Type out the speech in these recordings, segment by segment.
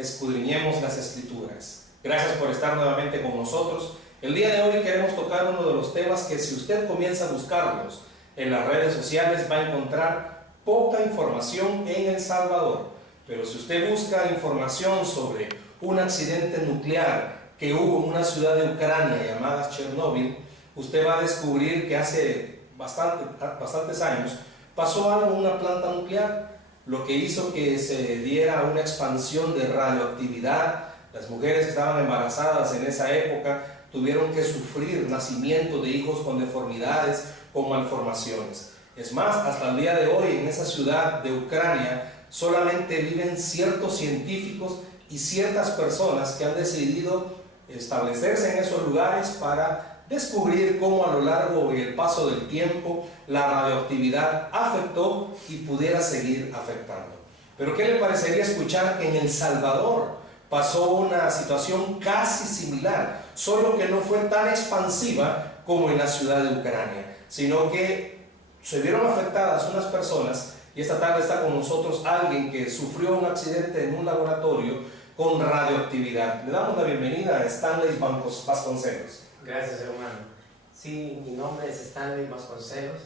escudriñemos las Escrituras. Gracias por estar nuevamente con nosotros. El día de hoy queremos tocar uno de los temas que, si usted comienza a buscarlos en las redes sociales, va a encontrar poca información en El Salvador. Pero si usted busca información sobre un accidente nuclear que hubo en una ciudad de Ucrania llamada Chernobyl, usted va a descubrir que hace bastantes años pasó algo en una planta nuclear, lo que hizo que se diera una expansión de radioactividad. Las mujeres que estaban embarazadas en esa época tuvieron que sufrir nacimiento de hijos con deformidades, con malformaciones. Es más, hasta el día de hoy en esa ciudad de Ucrania solamente viven ciertos científicos y ciertas personas que han decidido establecerse en esos lugares para descubrir cómo a lo largo y el paso del tiempo la radioactividad afectó y pudiera seguir afectando. Pero ¿qué le parecería escuchar que en El Salvador pasó una situación casi similar, solo que no fue tan expansiva como en la ciudad de Ucrania, sino que se vieron afectadas unas personas? Y esta tarde está con nosotros alguien que sufrió un accidente en un laboratorio con radioactividad. Le damos la bienvenida a Stanley Vasconcelos. Gracias, hermano. Sí, mi nombre es Stanley Vasconcelos.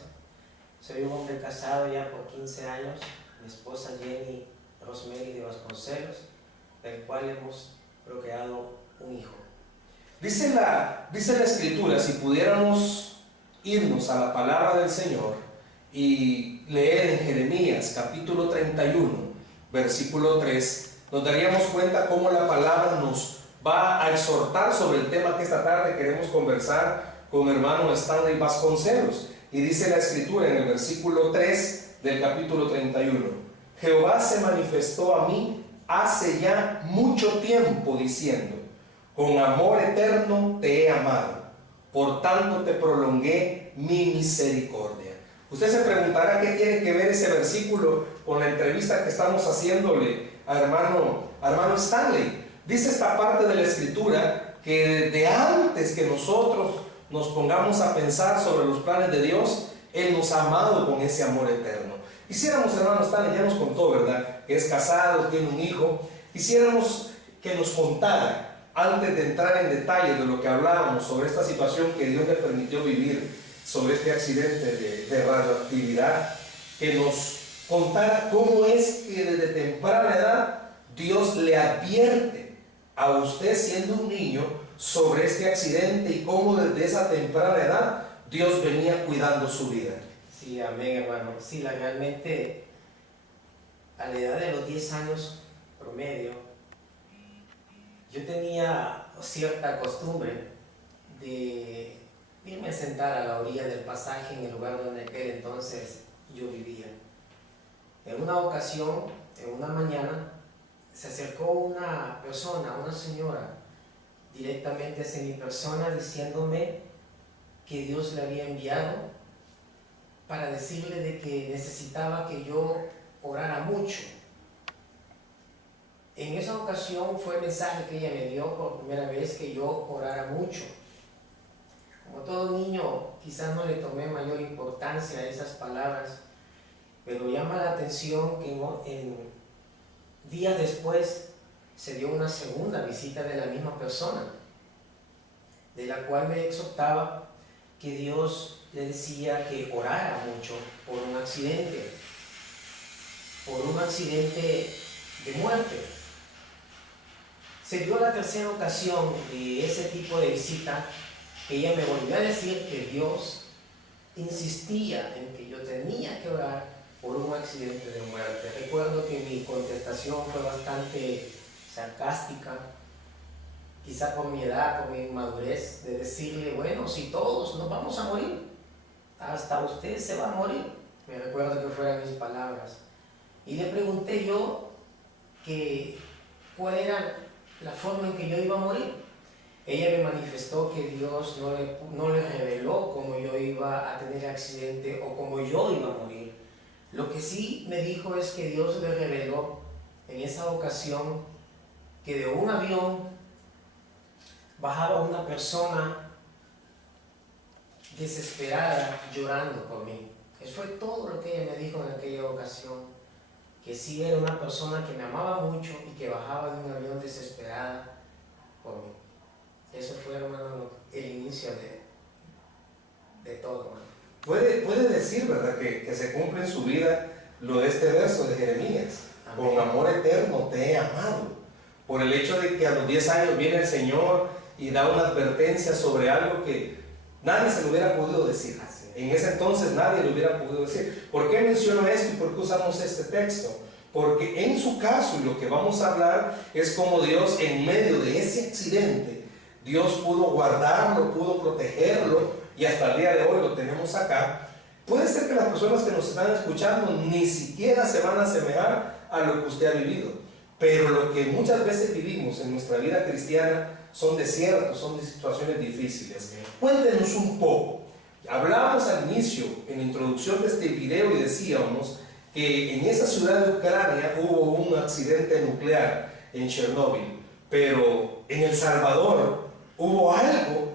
Soy un hombre casado ya por 15 años. Mi esposa Jenny Rosemary de Vasconcelos, del cual hemos procreado un hijo. Dice la Escritura, si pudiéramos irnos a la palabra del Señor y leer en Jeremías capítulo 31, versículo 3, nos daríamos cuenta cómo la palabra nos va a exhortar sobre el tema que esta tarde queremos conversar con hermano Stanley Vasconcelos. Y dice la Escritura en el versículo 3 del capítulo 31: Jehová se manifestó a mí hace ya mucho tiempo diciendo: con amor eterno te he amado, por tanto te prolongué mi misericordia. Usted se preguntará qué tiene que ver ese versículo con la entrevista que estamos haciéndole a hermano Stanley. Dice esta parte de la Escritura que desde antes que nosotros nos pongamos a pensar sobre los planes de Dios, Él nos ha amado con ese amor eterno. Quisiéramos, hermano Stanley, ya nos contó, ¿verdad?, que es casado, tiene un hijo. Quisiéramos que nos contara, antes de entrar en detalle de lo que hablábamos sobre esta situación que Dios le permitió vivir, sobre este accidente de radioactividad, que nos contara cómo es que desde temprana edad Dios le advierte a usted, siendo un niño, sobre este accidente y cómo desde esa temprana edad Dios venía cuidando su vida. Sí, amén, hermano. Sí, realmente a la edad de los 10 años promedio, yo tenía cierta costumbre de irme a sentar a la orilla del pasaje en el lugar donde en aquel entonces yo vivía. En una ocasión, en una mañana, se acercó una persona, una señora, directamente hacia mi persona, diciéndome que Dios le había enviado para decirle de que necesitaba que yo orara mucho. En esa ocasión fue el mensaje que ella me dio por primera vez, que yo orara mucho. Como todo niño, quizás no le tomé mayor importancia a esas palabras, pero llama la atención que en días después se dio una segunda visita de la misma persona, de la cual me exhortaba que Dios le decía que orara mucho por un accidente de muerte. Se dio la tercera ocasión de ese tipo de visita, que ella me volvió a decir que Dios insistía en que yo tenía que orar por un accidente de muerte. Recuerdo que mi contestación fue bastante sarcástica, quizá por mi edad, por mi inmadurez, de decirle: bueno, si todos nos vamos a morir, hasta usted se va a morir. Me recuerdo que fueron mis palabras. Y le pregunté yo que cuál era la forma en que yo iba a morir. Ella me manifestó que Dios no le reveló cómo yo iba a tener accidente o cómo yo iba a morir. Lo que sí me dijo es que Dios le reveló en esa ocasión que de un avión bajaba una persona desesperada llorando por mí. Eso fue todo lo que ella me dijo en aquella ocasión. que sí era una persona que me amaba mucho y que bajaba de un avión desesperada por mí. Eso fue, hermano, el inicio de todo, hermano. Puede decir, ¿verdad?, que se cumple en su vida lo de este verso de Jeremías. Amén. Con amor eterno te he amado. Por el hecho de que a los 10 años viene el Señor y da una advertencia sobre algo que nadie se lo hubiera podido decir. En ese entonces nadie lo hubiera podido decir. ¿Por qué menciono esto y por qué usamos este texto? Porque en su caso, y lo que vamos a hablar, es como Dios, en medio de ese accidente, Dios pudo guardarlo, pudo protegerlo, y hasta el día de hoy lo tenemos acá. Puede ser que las personas que nos están escuchando ni siquiera se van a asemejar a lo que usted ha vivido, pero lo que muchas veces vivimos en nuestra vida cristiana son desiertos, son de situaciones difíciles. Cuéntenos un poco. Hablábamos al inicio, en la introducción de este video, y decíamos que en esa ciudad de Ucrania hubo un accidente nuclear en Chernóbil, pero en El Salvador hubo algo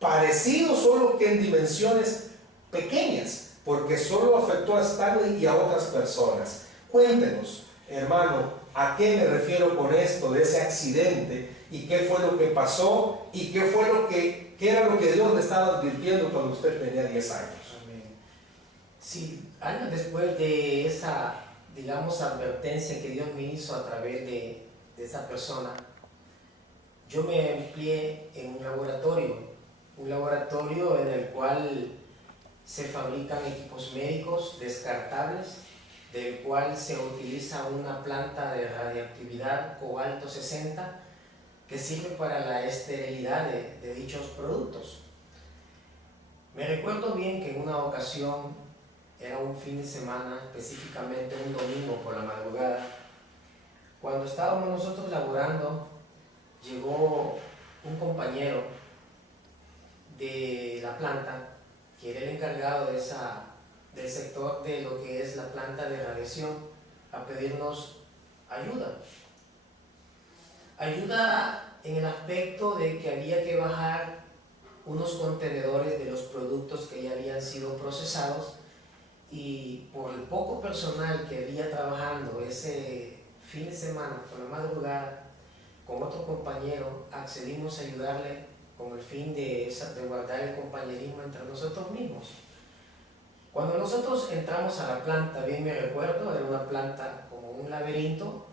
parecido, solo que en dimensiones pequeñas, porque solo afectó a Stanley y a otras personas. Cuéntenos, hermano, ¿a qué me refiero con esto de ese accidente? ¿Y qué fue lo que pasó? ¿Y qué era lo que Dios le estaba advirtiendo cuando usted tenía 10 años? Amén. Sí, años después de esa, digamos, advertencia que Dios me hizo a través de esa persona, yo me empleé en un laboratorio en el cual se fabrican equipos médicos descartables, del cual se utiliza una planta de radiactividad cobalto 60 que sirve para la esterilidad de dichos productos. Me recuerdo bien que en una ocasión, era un fin de semana, específicamente un domingo por la madrugada, cuando estábamos nosotros laborando, llegó un compañero de la planta, que era el encargado del sector de lo que es la planta de radiación, a pedirnos ayuda. Ayuda en el aspecto de que había que bajar unos contenedores de los productos que ya habían sido procesados, y por el poco personal que había trabajando ese fin de semana por la madrugada, con otro compañero accedimos a ayudarle con el fin de guardar el compañerismo entre nosotros mismos. Cuando nosotros entramos a la planta, bien me recuerdo, era una planta como un laberinto,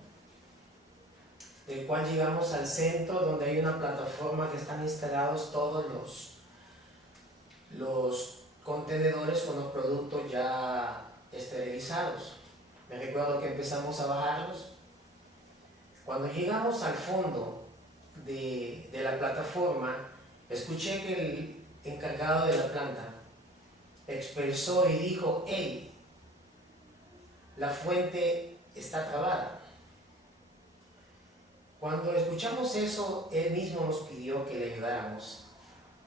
del cual llegamos al centro, donde hay una plataforma que están instalados todos los contenedores con los productos ya esterilizados. Me recuerdo que empezamos a bajarlos. Cuando llegamos al fondo de la plataforma, escuché que el encargado de la planta expresó y dijo: hey, la fuente está trabada. Cuando escuchamos eso, él mismo nos pidió que le ayudáramos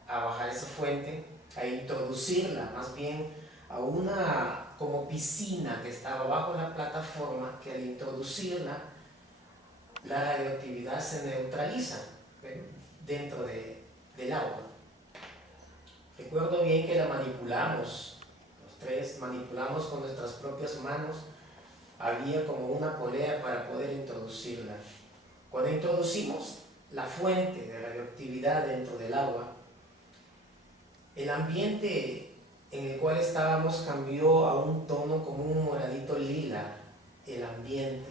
a bajar esa fuente, a introducirla más bien a una como piscina que estaba bajo la plataforma, que al introducirla la radioactividad se neutraliza dentro del agua. Recuerdo bien que la manipulamos, los tres manipulamos con nuestras propias manos, había como una polea para poder introducirla. Cuando introducimos la fuente de radioactividad dentro del agua, el ambiente en el cual estábamos cambió a un tono como un moradito lila, el ambiente.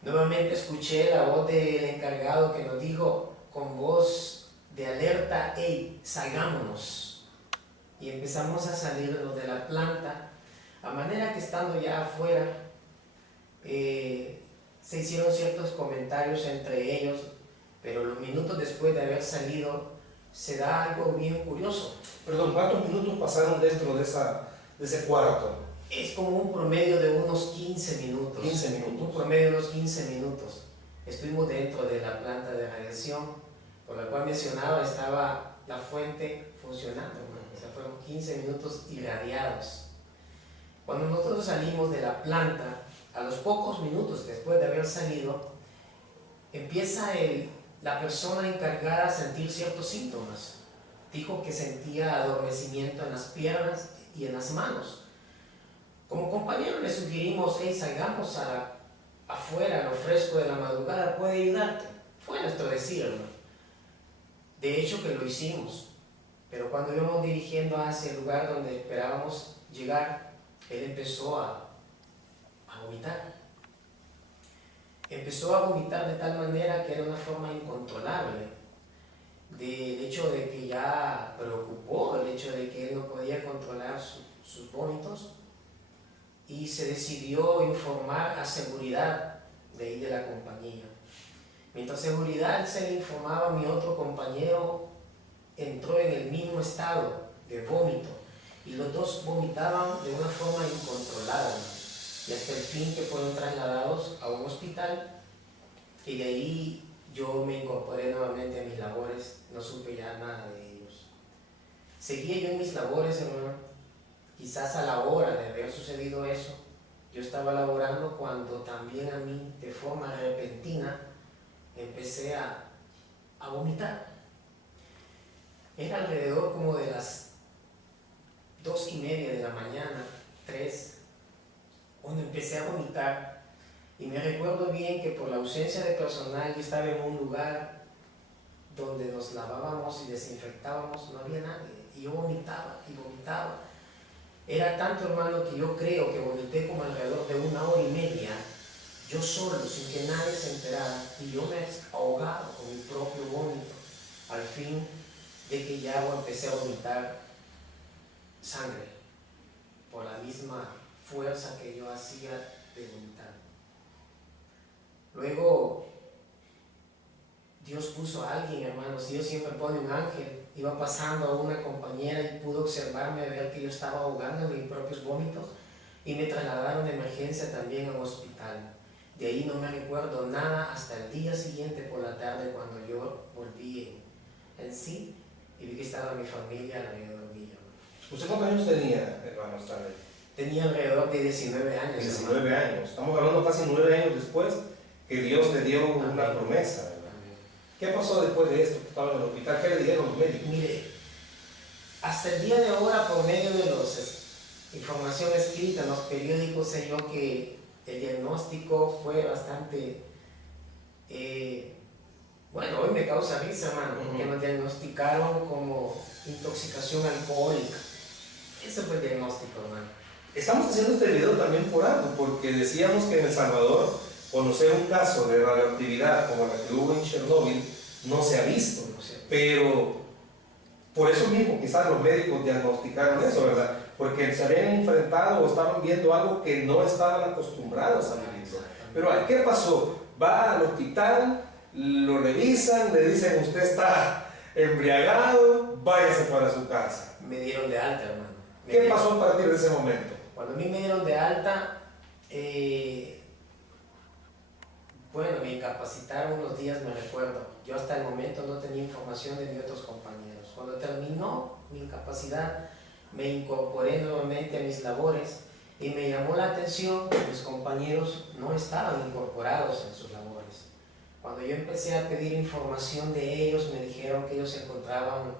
Nuevamente escuché la voz del encargado que nos dijo con voz de alerta: hey, salgámonos. Y empezamos a salirnos de la planta, a manera que estando ya afuera, se hicieron ciertos comentarios entre ellos, pero los minutos después de haber salido, se da algo bien curioso. Perdón, ¿cuántos minutos pasaron dentro de ese cuarto? Es como un promedio de unos 15 minutos. 15 minutos. Un promedio de unos 15 minutos. Estuvimos dentro de la planta de radiación, por la cual mencionaba, estaba la fuente funcionando. O sea, fueron 15 minutos irradiados. Cuando nosotros salimos de la planta, a los pocos minutos después de haber salido, empieza la persona encargada a sentir ciertos síntomas. Dijo que sentía adormecimiento en las piernas y en las manos. Como compañero le sugerimos, hey, salgamos afuera, a lo fresco de la madrugada, puede ayudarte. Fue nuestro decir, hermano. De hecho que lo hicimos, pero cuando íbamos dirigiendo hacia el lugar donde esperábamos llegar, él empezó a vomitar. Empezó a vomitar de tal manera que era una forma incontrolable. Del hecho de que ya preocupó, el hecho de que él no podía controlar sus vómitos, y se decidió informar a seguridad de ahí de la compañía. Mientras seguridad se le informaba, mi otro compañero entró en el mismo estado de vómito y los dos vomitaban de una forma incontrolada, y hasta el fin que fueron trasladados a un hospital, y de ahí yo me incorporé nuevamente a mis labores, no supe ya nada de ellos. Seguía yo en mis labores, hermano. Quizás a la hora de haber sucedido eso, yo estaba laborando cuando también a mí, de forma repentina, empecé a vomitar. Era alrededor como de las 2:30 de la mañana, 3, cuando empecé a vomitar. Y me recuerdo bien que por la ausencia de personal, yo estaba en un lugar donde nos lavábamos y desinfectábamos, no había nadie. Y yo vomitaba y vomitaba. Era tanto, hermano, que yo creo que vomité como alrededor de 1 hora y media, yo solo, sin que nadie se enterara, y yo me ahogaba con mi propio vómito, al fin de que ya empecé a vomitar sangre, por la misma fuerza que yo hacía de vomitar. Luego, Dios puso a alguien, hermanos. Dios siempre pone un ángel. Iba pasando a una compañera y pudo observarme, ver que yo estaba ahogando en mis propios vómitos, y me trasladaron de emergencia también a un hospital. De ahí no me recuerdo nada hasta el día siguiente por la tarde, cuando yo volví en sí y vi que estaba mi familia alrededor mío. ¿Usted cuántos años tenía, hermano Stanley? Tenía alrededor de 19 años. 19 años. Estamos hablando casi 9 años después que Dios le dio Amén. Una promesa. Amén. ¿Qué pasó después de esto? Estaba en el hospital. ¿Qué le dijeron los médicos? Mire, hasta el día de ahora, por medio de las información escrita en los periódicos, sé yo que el diagnóstico fue bastante, bueno, hoy me causa risa, hermano, porque nos diagnosticaron como intoxicación alcohólica. Ese fue el diagnóstico, hermano. Estamos haciendo este video también por algo, porque decíamos que en El Salvador conocer un caso de radioactividad como la que hubo en Chernobyl no se ha visto, pero por eso mismo quizás los médicos diagnosticaron eso, ¿verdad? Porque se habían enfrentado o estaban viendo algo que no estaban acostumbrados a vivirlo. Pero ¿qué pasó? Va al hospital, lo revisan, le dicen usted está embriagado, váyase para su casa. Me dieron de alta, hermano. ¿Qué pasó a partir de ese momento? Cuando a mí me dieron de alta, bueno, me incapacitaron unos días, me recuerdo. Yo hasta el momento no tenía información de mis otros compañeros. Cuando terminó mi incapacidad, me incorporé nuevamente a mis labores y me llamó la atención que mis compañeros no estaban incorporados en sus labores. Cuando yo empecé a pedir información de ellos, me dijeron que ellos se encontraban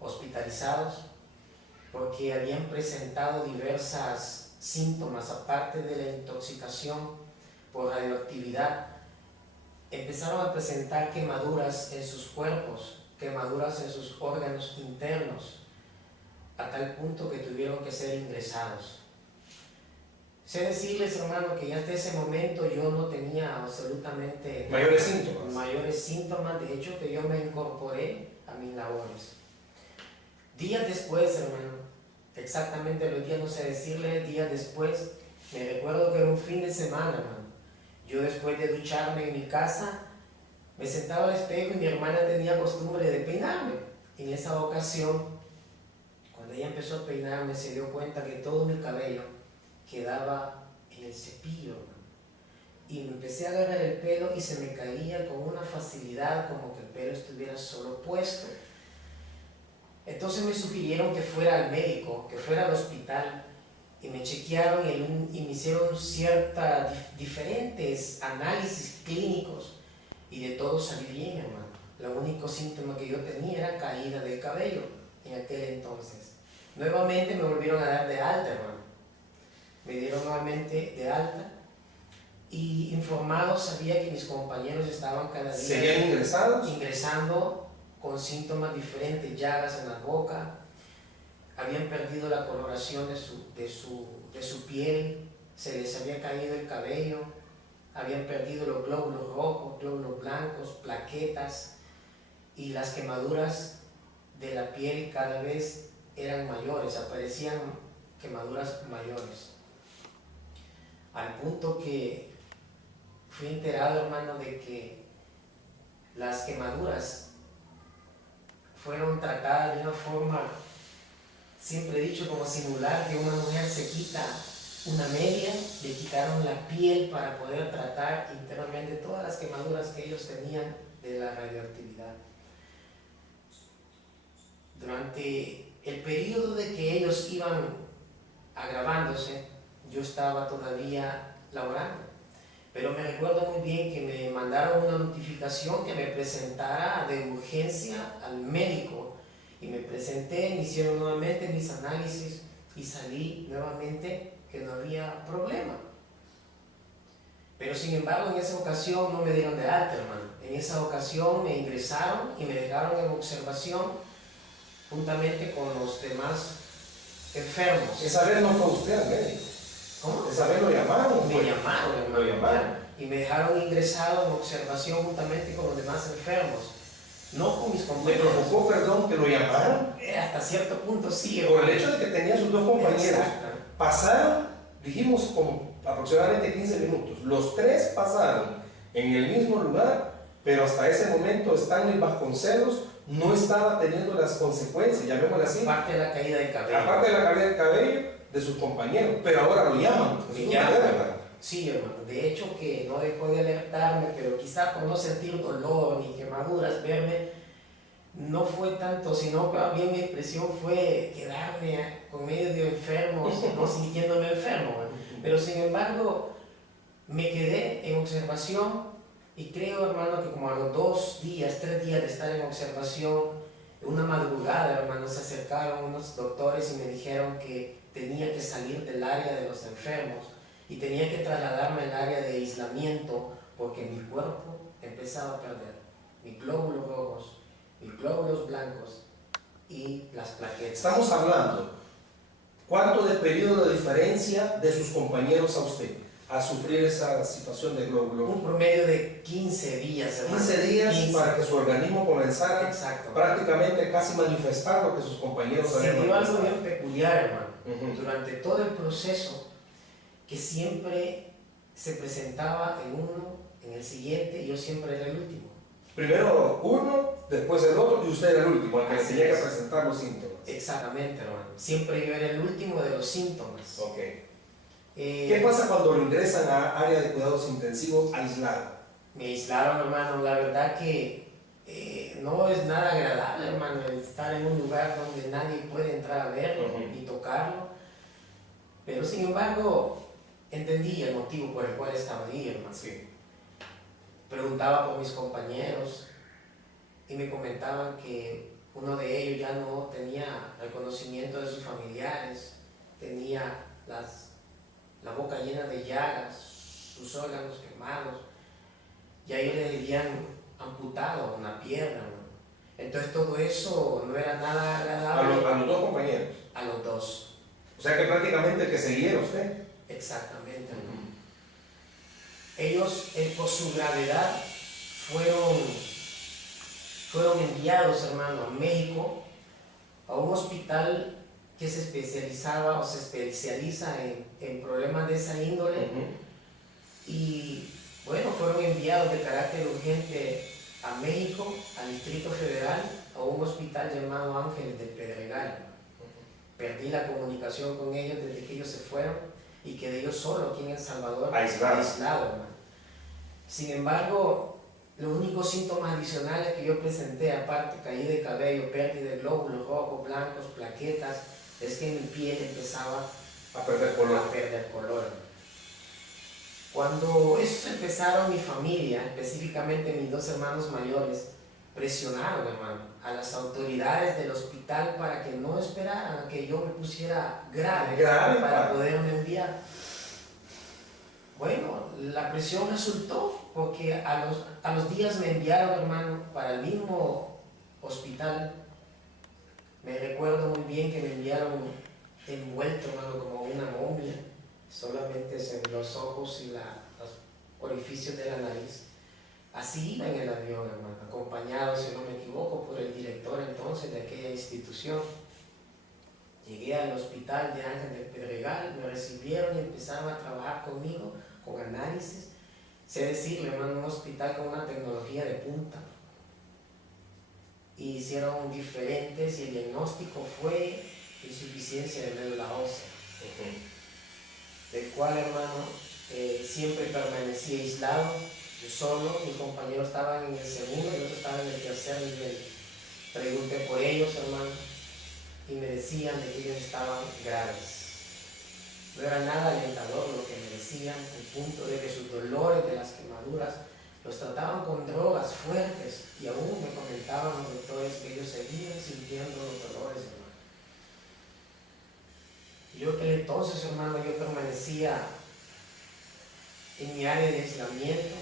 hospitalizados porque habían presentado diversas síntomas, aparte de la intoxicación por radioactividad. Empezaron a presentar quemaduras en sus cuerpos, quemaduras en sus órganos internos, a tal punto que tuvieron que ser ingresados. Sé decirles, hermano, que ya hasta ese momento yo no tenía absolutamente mayores síntomas. De hecho, que yo me incorporé a mis labores. Días después, hermano, exactamente los días no sé decirle, días después, me recuerdo que era un fin de semana, hermano. Yo, después de ducharme en mi casa, me sentaba al espejo y mi hermana tenía costumbre de peinarme. En esa ocasión, cuando ella empezó a peinarme, se dio cuenta que todo mi cabello quedaba en el cepillo, hermano. Y me empecé a agarrar el pelo y se me caía con una facilidad, como que el pelo estuviera solo puesto. Entonces me sugirieron que fuera al médico, que fuera al hospital, y me chequearon y me hicieron diferentes análisis clínicos, y de todo salí bien, hermano. El único síntoma que yo tenía era caída del cabello en aquel entonces. Nuevamente me volvieron a dar de alta, hermano. me dieron nuevamente de alta y informado sabía que mis compañeros estaban cada día ¿Seguían ingresando con síntomas diferentes, llagas en la boca, habían perdido la coloración de su piel, se les había caído el cabello, habían perdido los glóbulos rojos, glóbulos blancos, plaquetas, y las quemaduras de la piel cada vez eran mayores, aparecían quemaduras mayores. Al punto que fui enterado, hermano, de que las quemaduras fueron tratadas de una forma, siempre he dicho, como singular, que una mujer se quita una media, le quitaron la piel para poder tratar internamente todas las quemaduras que ellos tenían de la radioactividad. Durante el periodo de que ellos iban agravándose, yo estaba todavía laborando, pero me recuerdo muy bien que me mandaron una notificación que me presentara de urgencia al médico, y me presenté, me hicieron nuevamente mis análisis y salí nuevamente que no había problema. Pero sin embargo, en esa ocasión no me dieron de alta, hermano. En esa ocasión me ingresaron y me dejaron en observación juntamente con los demás enfermos. Esa vez no fue usted al médico. ¿Cómo? Esa vez lo llamaron. Me llamaron, hermano. Lo llamaron. Y me dejaron ingresado en observación juntamente con los demás enfermos. No con mis ¿Le compañeros. provocó, perdón, que lo llamaran? Hasta cierto punto sí, Por hermano. el hecho de que tenía sus dos compañeros. Exacto. Pasaron, dijimos, como aproximadamente 15 minutos. Los tres pasaron en el mismo lugar, pero hasta ese momento Stanley Vasconcelos no estaba teniendo las consecuencias, llamémosle así. Aparte de la caída del cabello. Aparte de la caída del cabello de sus compañeros, pero ahora lo llaman. Me Es llaman. una verdad. Sí, hermano. De hecho que no dejó de alertarme, pero quizá por no sentir dolor ni quemaduras, verme, no fue tanto, sino que más bien mi expresión fue quedarme con medio enfermo, no sintiéndome enfermo. Pero sin embargo, me quedé en observación y creo, hermano, que como a los 2 días, 3 días de estar en observación, una madrugada, hermano, se acercaron unos doctores y me dijeron que tenía que salir del área de los enfermos y tenía que trasladarme al área de aislamiento porque mi cuerpo empezaba a perder mis glóbulos rojos, mis glóbulos blancos y las plaquetas. Estamos hablando, ¿cuánto de periodo de diferencia de sus compañeros a usted a sufrir esa situación de glóbulo? Un promedio de 15 días, hermano. 15 días 15. para que su organismo comenzara Exacto. prácticamente casi manifestar lo que sus compañeros Se habían dio algo manifestado. bien peculiar, hermano. Durante Durante todo el proceso, que siempre se presentaba en uno, en el siguiente, y yo siempre era el último. primero uno, después el otro, y usted era el último, al que le Así tenía que es. presentar los síntomas. Exactamente, hermano. Siempre yo era el último de los síntomas. Ok. ¿Qué pasa cuando lo ingresan a área de cuidados intensivos aislado? Me aislaron, hermano. La verdad que no es nada agradable, hermano, el estar en un lugar donde nadie puede entrar a verlo ni tocarlo. Pero sin embargo, entendí el motivo por el cual estaba ahí, hermano. Sí. Preguntaba por mis compañeros y me comentaban que uno de ellos ya no tenía el conocimiento de sus familiares, tenía la boca llena de llagas, sus órganos quemados, y a ellos le habían amputado una pierna, ¿no? Entonces todo eso no era nada agradable A los dos compañeros. a los dos. O sea que prácticamente el que seguía era usted. Exactamente, hermano. Ellos, por su gravedad, fueron enviados, hermano, a México, a un hospital que se especializaba o se especializa en problemas de esa índole. Y bueno, fueron enviados de carácter urgente a México, al Distrito Federal, a un hospital llamado Ángeles del Pedregal. Perdí la comunicación con ellos desde que ellos se fueron y quedé yo solo aquí en El Salvador, aislado, hermano. Sin embargo, los únicos síntomas adicionales que yo presenté, aparte caída de cabello, pérdida de glóbulos rojos, blancos, plaquetas, es que mi piel empezaba A perder color. a perder color. Cuando eso empezaron, mi familia, específicamente mis 2 hermanos mayores, presionaron, hermano, a las autoridades del hospital para que no esperaran a que yo me pusiera grave para poderme enviar. Bueno, la presión resultó porque a los días me enviaron, hermano, para el mismo hospital. Me recuerdo muy bien que me enviaron envuelto, hermano, como una momia, solamente en los ojos y los orificios de la nariz. Así iba en el avión, hermano, acompañado, si no me equivoco, por el director entonces de aquella institución. Llegué al hospital de Ángel del Pedregal, me recibieron y empezaron a trabajar conmigo, con análisis. Sé decirle, hermano, un hospital con una tecnología de punta. Y hicieron diferentes y el diagnóstico fue insuficiencia de médula ósea. Del cual, hermano, siempre permanecí aislado, yo solo, mis compañeros estaban en el segundo y otros estaban en el tercer nivel. Pregunté por ellos, hermano, y me decían de que ellos estaban graves. No era nada alentador lo que me decían, al punto de que sus dolores de las quemaduras los trataban con drogas fuertes y aún me comentaban los doctores que ellos seguían sintiendo los dolores, hermano. Yo aquel entonces, hermano, yo permanecía en mi área de aislamiento.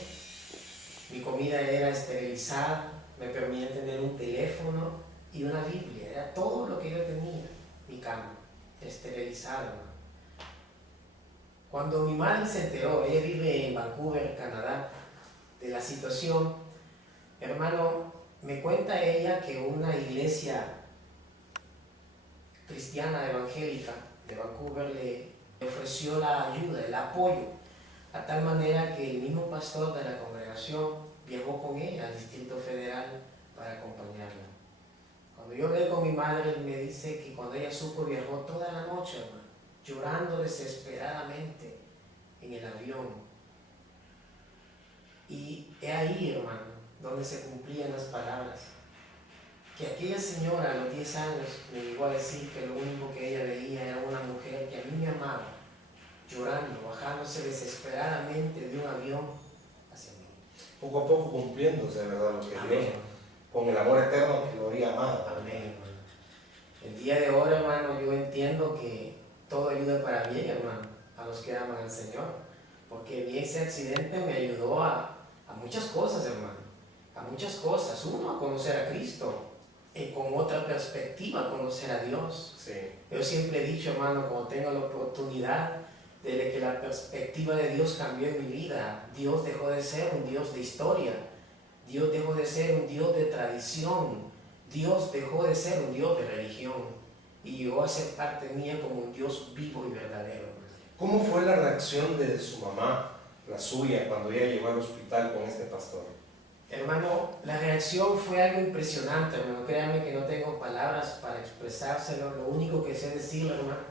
Mi comida era esterilizada, me permitían tener un teléfono y una Biblia, era todo lo que yo tenía. Mi cama, esterilizada, hermano. Cuando mi madre se enteró, ella vive en Vancouver, Canadá, de la situación, hermano, me cuenta ella que una iglesia cristiana evangélica de Vancouver le ofreció la ayuda, el apoyo, a tal manera que el mismo pastor de la congregación viajó con ella al Distrito Federal para acompañarla. Cuando yo hablé con mi madre, me dice que cuando ella supo, viajó toda la noche, hermano, llorando desesperadamente en el avión. Y es ahí, hermano, donde se cumplían las palabras. Que aquella señora a los 10 años me llegó a decir que lo único que ella veía era una mujer que a mí me amaba, llorando, bajándose desesperadamente de un avión hacia mí. Poco a poco cumpliéndose, ¿verdad? Lo que Amén. Dios, con el amor eterno que lo había amado. Amén, hermano. El día de hoy, hermano, yo entiendo que todo ayuda para bien, hermano, a los que aman al Señor. Porque bien ese accidente me ayudó a muchas cosas, hermano. A muchas cosas. Uno, a conocer a Cristo. Y con otra perspectiva, conocer a Dios. Sí. Yo siempre he dicho, hermano, cuando tengo la oportunidad, desde que la perspectiva de Dios cambió en mi vida, Dios dejó de ser un Dios de historia. Dios dejó de ser un Dios de tradición. Dios dejó de ser un Dios de religión. Y llegó a ser parte mía como un Dios vivo y verdadero. ¿Cómo fue la reacción de su mamá, la suya, cuando ella llegó al hospital con este pastor? Hermano, la reacción fue algo impresionante, hermano. Créanme que no tengo palabras para expresárselo. Lo único que sé decirle, hermano,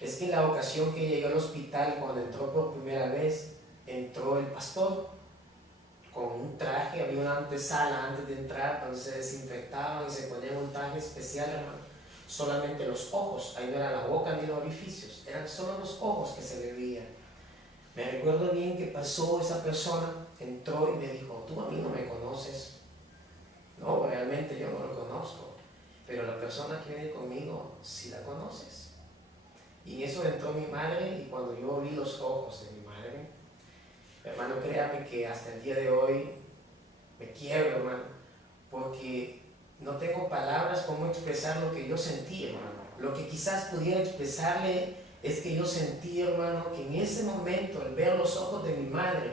es que en la ocasión que llegué al hospital, cuando entró por primera vez, entró el pastor con un traje. Había una antesala antes de entrar, donde se desinfectaban y se ponía un traje especial, hermano. Solamente los ojos, ahí no era la boca ni los orificios, eran solo los ojos que se le veían. Me recuerdo bien que pasó esa persona, entró y me dijo, tú a mí no me conoces. No, realmente yo no lo conozco, pero la persona que viene conmigo sí la conoces. Y en eso entró mi madre, y cuando yo vi los ojos de mi madre, hermano, créame que hasta el día de hoy me quiebro, hermano, porque no tengo palabras cómo expresar lo que yo sentí, hermano. Lo que quizás pudiera expresarle es que yo sentí, hermano, que en ese momento, al ver los ojos de mi madre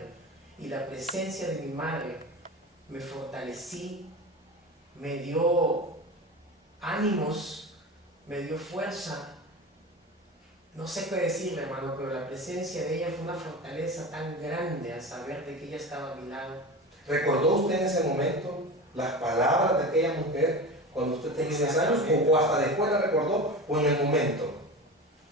y la presencia de mi madre, me fortalecí, me dio ánimos, me dio fuerza. No sé qué decirle, hermano, pero la presencia de ella fue una fortaleza tan grande al saber de que ella estaba a mi lado. ¿Recordó usted en ese momento las palabras de aquella mujer cuando usted tenía 10 años? ¿O hasta después la recordó o en el momento?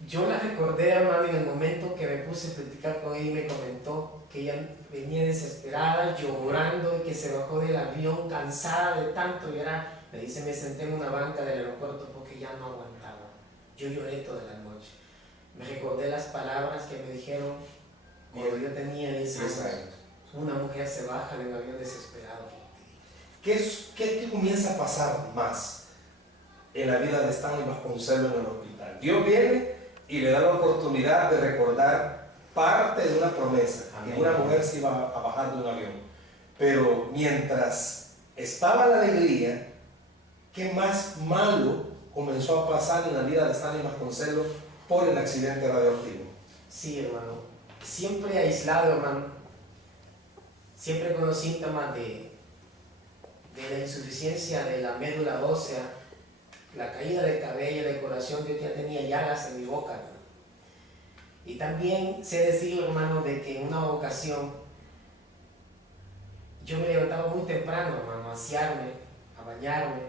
Yo la recordé, hermano, en el momento que me puse a platicar con ella y me comentó que ella venía desesperada, llorando, y que se bajó del avión cansada de tanto llorar. Me dice, me senté en una banca del aeropuerto porque ya no aguantaba. Yo lloré toda la noche. Me recordé las palabras que me dijeron cuando yo tenía 10 años. Una mujer se baja de un avión desesperado. ¿Qué comienza a pasar más en la vida de Stanley Vasconcelos en el hospital? Dios viene y le da la oportunidad de recordar parte de una promesa, Amén. que una mujer se iba a bajar de un avión. Pero mientras estaba la alegría, ¿qué más malo comenzó a pasar en la vida de Stanley Vasconcelos por el accidente radioactivo? Sí, hermano. Siempre aislado, hermano. Siempre con los síntomas de la insuficiencia de la médula ósea, la caída del cabello, del corazón. Yo ya tenía llagas en mi boca, hermano. Y también sé decir, hermano, de que en una ocasión yo me levantaba muy temprano, hermano, a asearme, a bañarme.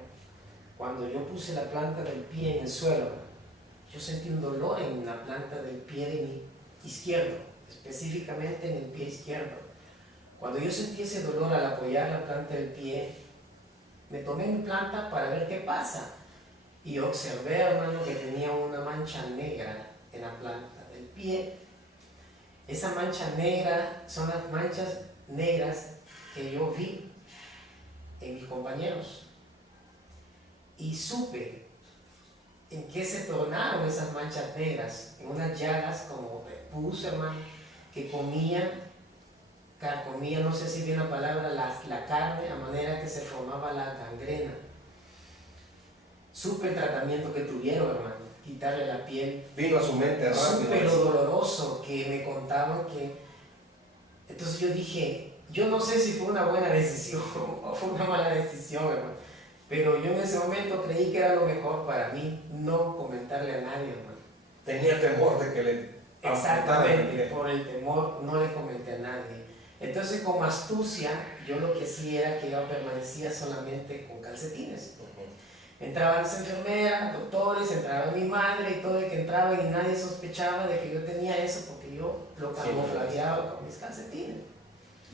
Cuando yo puse la planta del pie en el suelo, yo sentí un dolor en la planta del pie de mi izquierdo, específicamente en el pie izquierdo. Cuando yo sentí ese dolor al apoyar la planta del pie, me tomé mi planta para ver qué pasa. Y observé, hermano, que tenía una mancha negra en la planta del pie. Esa mancha negra son las manchas negras que yo vi en mis compañeros. Y supe en qué se tornaron esas manchas negras, en unas llagas como de pus, hermano, que comían, no sé si viene la palabra, la carne, a manera que se formaba la gangrena. Supe el tratamiento que tuvieron, hermano, quitarle la piel. Vino a su mente rápido. Supe lo doloroso que me contaban que... Entonces yo dije, yo no sé si fue una buena decisión o fue una mala decisión, hermano. Pero yo en ese momento creí que era lo mejor para mí no comentarle a nadie, hermano. Tenía temor de que le... Exactamente, por el temor no le comenté a nadie. Entonces, con astucia, yo lo que hacía era que yo permanecía solamente con calcetines. Entraban las enfermeras, doctores, entraba mi madre y todo el que entraba y nadie sospechaba de que yo tenía eso porque yo lo camuflajeaba con mis calcetines.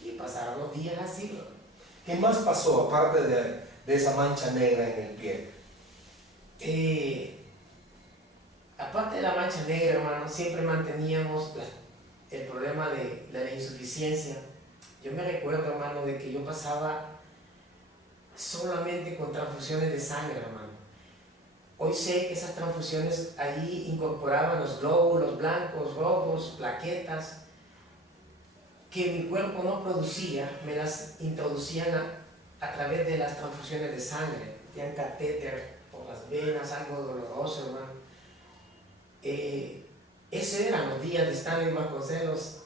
Y pasaron los días así. ¿Qué más pasó aparte de esa mancha negra en el pie? Aparte de la mancha negra, hermano, siempre manteníamos el problema de la insuficiencia. Yo me recuerdo, hermano, de que yo pasaba solamente con transfusiones de sangre, hermano. Hoy sé que esas transfusiones ahí incorporaban los glóbulos blancos, rojos, plaquetas, que mi cuerpo no producía, me las introducían a través de las transfusiones de sangre. Tenían catéter por las venas, algo doloroso, hermano. Esos eran los días de Stanley Vasconcelos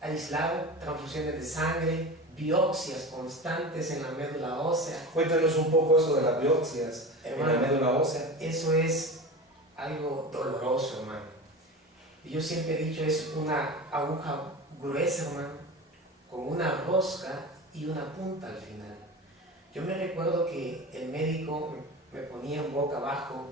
aislado, transfusiones de sangre, biopsias constantes en la médula ósea. Cuéntanos un poco eso de las biopsias, hermano, en la médula ósea. Eso es algo doloroso, hermano. Y yo siempre he dicho, es una aguja gruesa, hermano, con una rosca y una punta al final. Yo me recuerdo que el médico me ponía en boca abajo.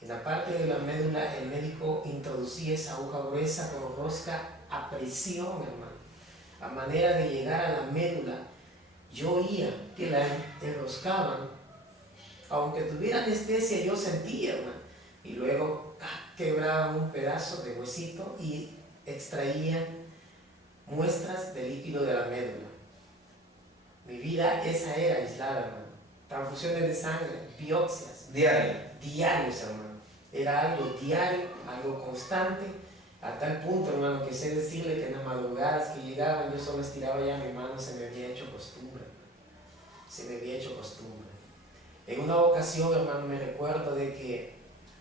En la parte de la médula, el médico introducía esa aguja gruesa con rosca a presión, hermano. A manera de llegar a la médula, yo oía que la enroscaban. Aunque tuviera anestesia, yo sentía, hermano. Y luego quebraban un pedazo de huesito y extraían muestras de líquido de la médula. Mi vida esa era aislada, hermano. Transfusiones de sangre, biopsias. Diarios, hermano. Era algo diario, algo constante, a tal punto, hermano, que sé decirle que en las madrugadas que llegaban yo solo estiraba ya mi mano, se me había hecho costumbre, hermano. Se me había hecho costumbre. En una ocasión, hermano, me recuerdo de que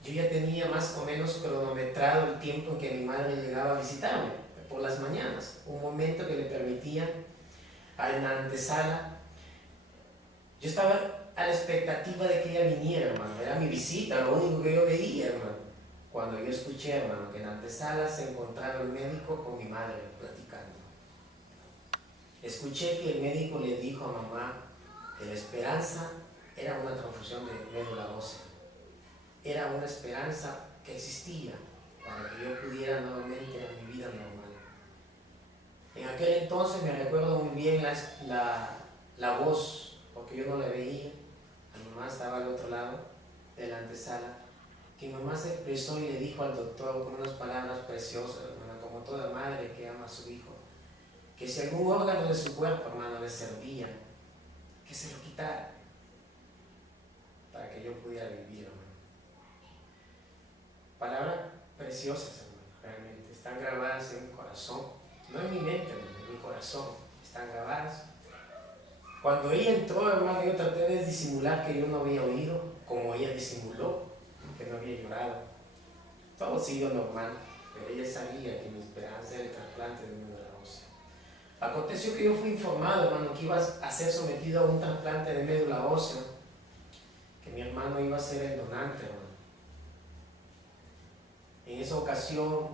yo ya tenía más o menos cronometrado el tiempo en que mi madre llegaba a visitarme por las mañanas, un momento que le permitía en la antesala. Yo estaba a la expectativa de que ella viniera, hermano. Era mi visita, lo único que yo veía, hermano. Cuando yo escuché, hermano, que en la antesala se encontraba el médico con mi madre platicando. Escuché que el médico le dijo a mamá que la esperanza era una transfusión de médula ósea. Era una esperanza que existía para que yo pudiera nuevamente a mi vida normal. En aquel entonces me recuerdo muy bien la voz, porque yo no la veía. Mi mamá estaba al otro lado de la antesala, que mi mamá se expresó y le dijo al doctor con unas palabras preciosas, hermano, como toda madre que ama a su hijo, que si algún órgano de su cuerpo, hermano, le servía, que se lo quitara para que yo pudiera vivir, hermano. Palabras preciosas, hermano, realmente. Están grabadas en mi corazón, no en mi mente, en mi corazón, están grabadas. Cuando ella entró, hermano, yo traté de disimular que yo no había oído, como ella disimuló, que no había llorado. Todo siguió normal, pero ella sabía que mi esperanza era el trasplante de médula ósea. Aconteció que yo fui informado, hermano, que iba a ser sometido a un trasplante de médula ósea, que mi hermano iba a ser el donante, hermano. En esa ocasión,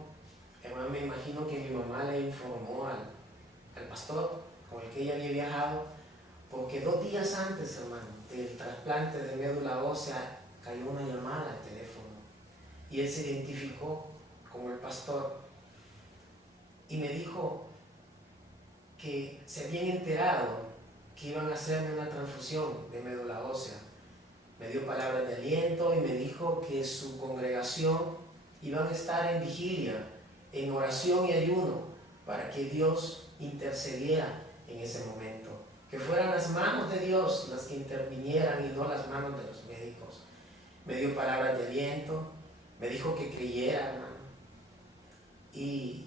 hermano, me imagino que mi mamá le informó al pastor con el que ella había viajado, porque 2 días antes, hermano, del trasplante de médula ósea, cayó una llamada al teléfono y él se identificó como el pastor y me dijo que se habían enterado que iban a hacerme una transfusión de médula ósea. Me dio palabras de aliento y me dijo que su congregación iban a estar en vigilia, en oración y ayuno, para que Dios intercediera en ese momento. Que fueran las manos de Dios las que intervinieran y no las manos de los médicos. Me dio palabras de aliento, me dijo que creyera, hermano. Y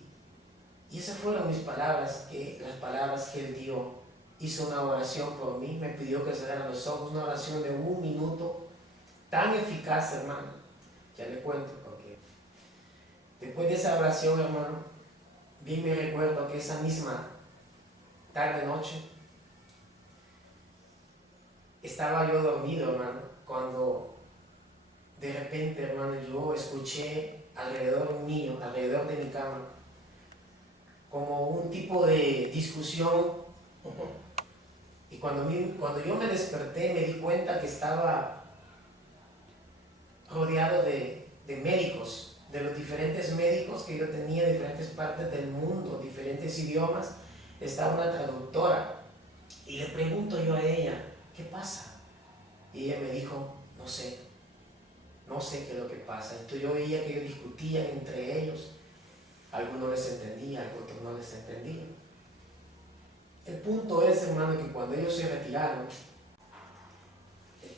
esas fueron mis palabras, las palabras que él dio. Hizo una oración por mí, me pidió que cerrara los ojos, una oración de 1 minuto, tan eficaz, hermano. Ya le cuento, porque después de esa oración, hermano, bien me recuerdo que esa misma tarde-noche estaba yo dormido, hermano, cuando de repente, hermano, yo escuché alrededor mío, alrededor de mi cama, como un tipo de discusión. Y cuando yo me desperté, me di cuenta que estaba rodeado de médicos, de los diferentes médicos que yo tenía de diferentes partes del mundo, diferentes idiomas. Estaba una traductora y le pregunto yo a ella, ¿qué pasa? Y ella me dijo, no sé qué es lo que pasa. Entonces yo veía que ellos discutían entre ellos, algunos les entendía, otros no les entendía. El punto es, hermano, que cuando ellos se retiraron,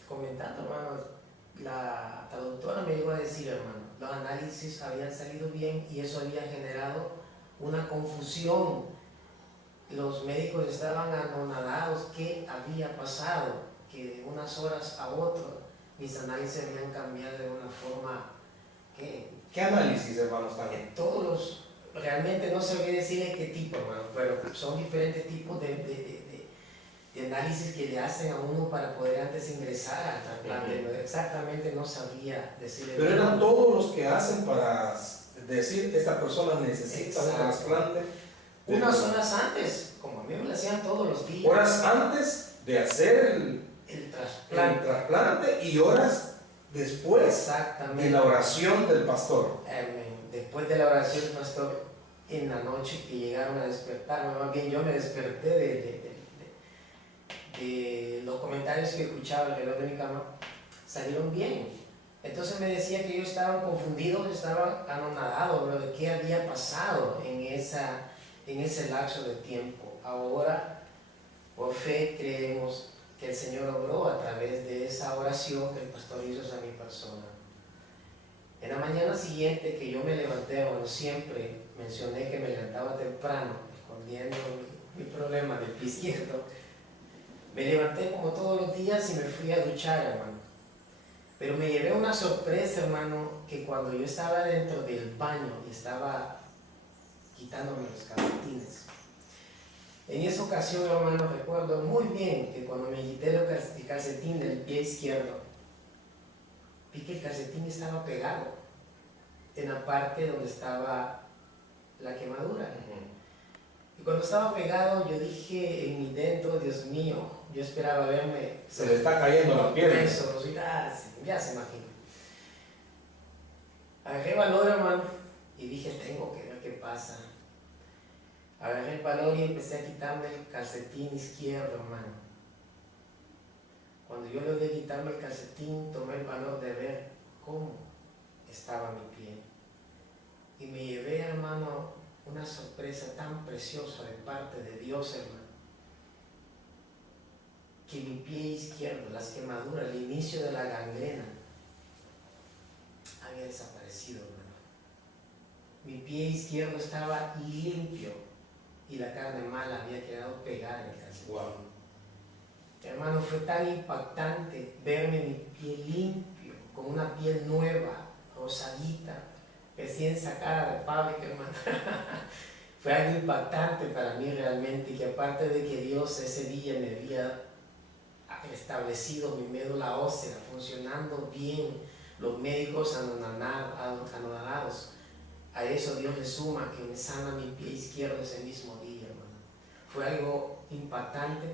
comentando, hermano, la traductora me llegó a decir, hermano, los análisis habían salido bien y eso había generado una confusión. Los médicos estaban anonadados, ¿qué había pasado? Que de unas horas a otras mis análisis habían cambiado de una forma que... ¿Qué análisis, hermano? Todos los... Realmente no sabría decirle qué tipo, hermano, pero son diferentes tipos de análisis que le hacen a uno para poder antes ingresar al trasplante. Exactamente no sabría decirle. Pero eran todos los que hacen para decir, esta persona necesita un trasplante. Unas horas antes, como a mí me lo hacían todos los días. Horas antes de hacer el trasplante y horas después. Exactamente. De la oración del pastor. Después de la oración del pastor, en la noche que llegaron a despertarme, más bien yo me desperté de los comentarios que escuchaba alrededor de mi cama, salieron bien. Entonces me decía que ellos estaban confundidos, estaban anonadados, ¿no?, de qué había pasado en ese lapso de tiempo. Ahora, por fe, creemos que el Señor obró a través de esa oración que el pastor hizo a mi persona. En la mañana siguiente que yo me levanté, bueno, siempre mencioné que me levantaba temprano, escondiendo mi problema del pie izquierdo. Me levanté como todos los días y me fui a duchar, hermano. Pero me llevé una sorpresa, hermano, que cuando yo estaba dentro del baño y estaba quitándome los calcetines, en esa ocasión, hermano, recuerdo muy bien que cuando me quité el calcetín del pie izquierdo, vi que el calcetín estaba pegado en la parte donde estaba la quemadura. Y cuando estaba pegado, yo dije en mi dentro, Dios mío, yo esperaba verme... Se le está cayendo la piel. Ya se imagina. Agarré valor, hermano, y dije, tengo que ver qué pasa. Agarré el valor y empecé a quitarme el calcetín izquierdo, hermano. Cuando yo logré quitarme el calcetín, tomé el valor de ver cómo estaba mi pie. Y me llevé, hermano, una sorpresa tan preciosa de parte de Dios, hermano. Que mi pie izquierdo, las quemaduras, el inicio de la gangrena, había desaparecido, hermano. Mi pie pie izquierdo estaba limpio y la carne mala había quedado pegada en el calcetín. Wow. Hermano, fue tan impactante verme mi pie limpio, con una piel nueva, rosadita, recién sacada de fábrica, hermano. Fue algo impactante para mí realmente, que aparte de que Dios ese día me había establecido mi médula ósea funcionando bien, los médicos anonadados, a eso Dios le suma que me sana mi pie izquierdo ese mismo día, hermano. Fue algo impactante,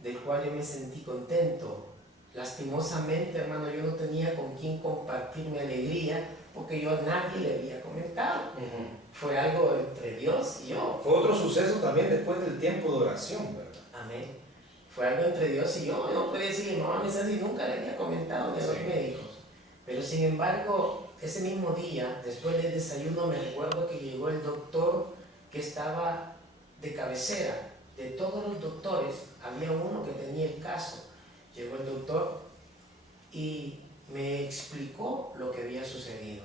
del cual yo me sentí contento. Lastimosamente, hermano, yo no tenía con quién compartir mi alegría, porque yo a nadie le había comentado. Fue algo entre Dios y yo. Fue otro suceso también después del tiempo de oración, ¿verdad? Amén. Fue algo entre Dios y yo. No podía decirle, mamá, me estás y nunca le había comentado de los médicos. Pero sin embargo, ese mismo día, después del desayuno, me recuerdo que llegó el doctor que estaba de cabecera. De todos los doctores, había uno que tenía el caso. Llegó el doctor y me explicó lo que había sucedido.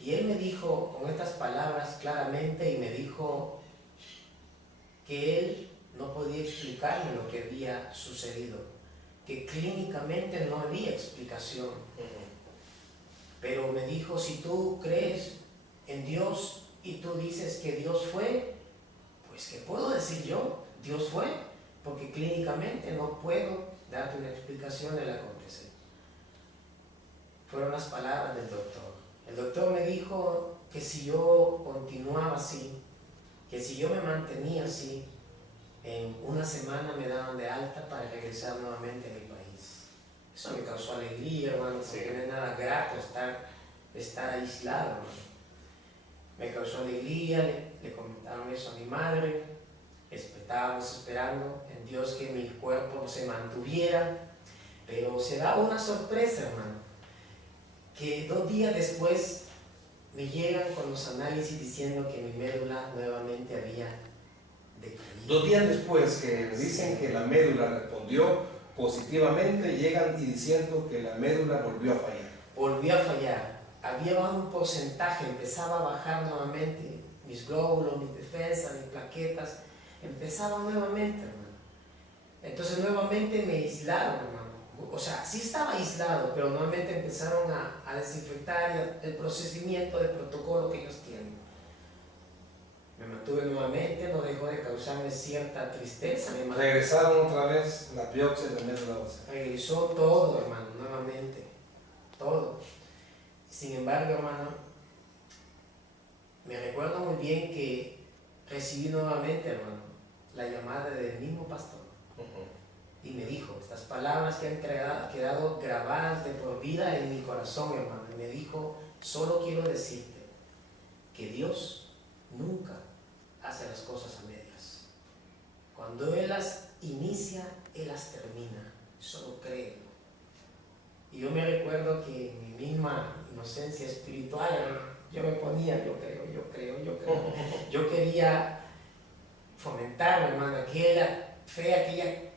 Y él me dijo con estas palabras claramente, y me dijo que él no podía explicarme lo que había sucedido, que clínicamente no había explicación. Pero me dijo, si tú crees en Dios y tú dices que Dios fue, pues ¿qué puedo decir yo? Dios fue, porque clínicamente no puedo darte una explicación de lo que acontece. Fueron las palabras del doctor. El doctor me dijo que si yo continuaba así, que si yo me mantenía así, en una semana me daban de alta para regresar nuevamente a mi país. Eso me causó alegría, hermano, porque no es nada grato estar aislado, hermano. Me causó alegría, le comentaron eso a mi madre. Estábamos esperando en Dios que mi cuerpo se mantuviera, pero se da una sorpresa, hermano, que 2 días después me llegan con los análisis diciendo que mi médula nuevamente había decaído. 2 días después que me dicen que la médula respondió positivamente, llegan y diciendo que la médula volvió a fallar. Volvió a fallar. Había bajado un porcentaje, empezaba a bajar nuevamente mis glóbulos, mis defensas, mis plaquetas. Empezaba nuevamente, hermano. Entonces nuevamente me aislaron, hermano. O sea, sí estaba aislado, pero nuevamente empezaron a desinfectar el procedimiento de protocolo que ellos tienen. Me mantuve nuevamente, no dejó de causarme cierta tristeza. Regresaron otra vez las biopsias de médula ósea. Regresó todo, hermano, nuevamente. Todo. Sin embargo, hermano, me recuerdo muy bien que recibí nuevamente, hermano, la llamada del mismo pastor. Y me dijo estas palabras que han quedado grabadas de por vida en mi corazón, hermano. Y me dijo, solo quiero decirte que Dios nunca hace las cosas a medias. Cuando Él las inicia, Él las termina. Solo créelo. Y yo me recuerdo que en mi misma inocencia espiritual, hermano, yo me ponía, yo creo. Yo quería fomentar, hermano, aquella fe,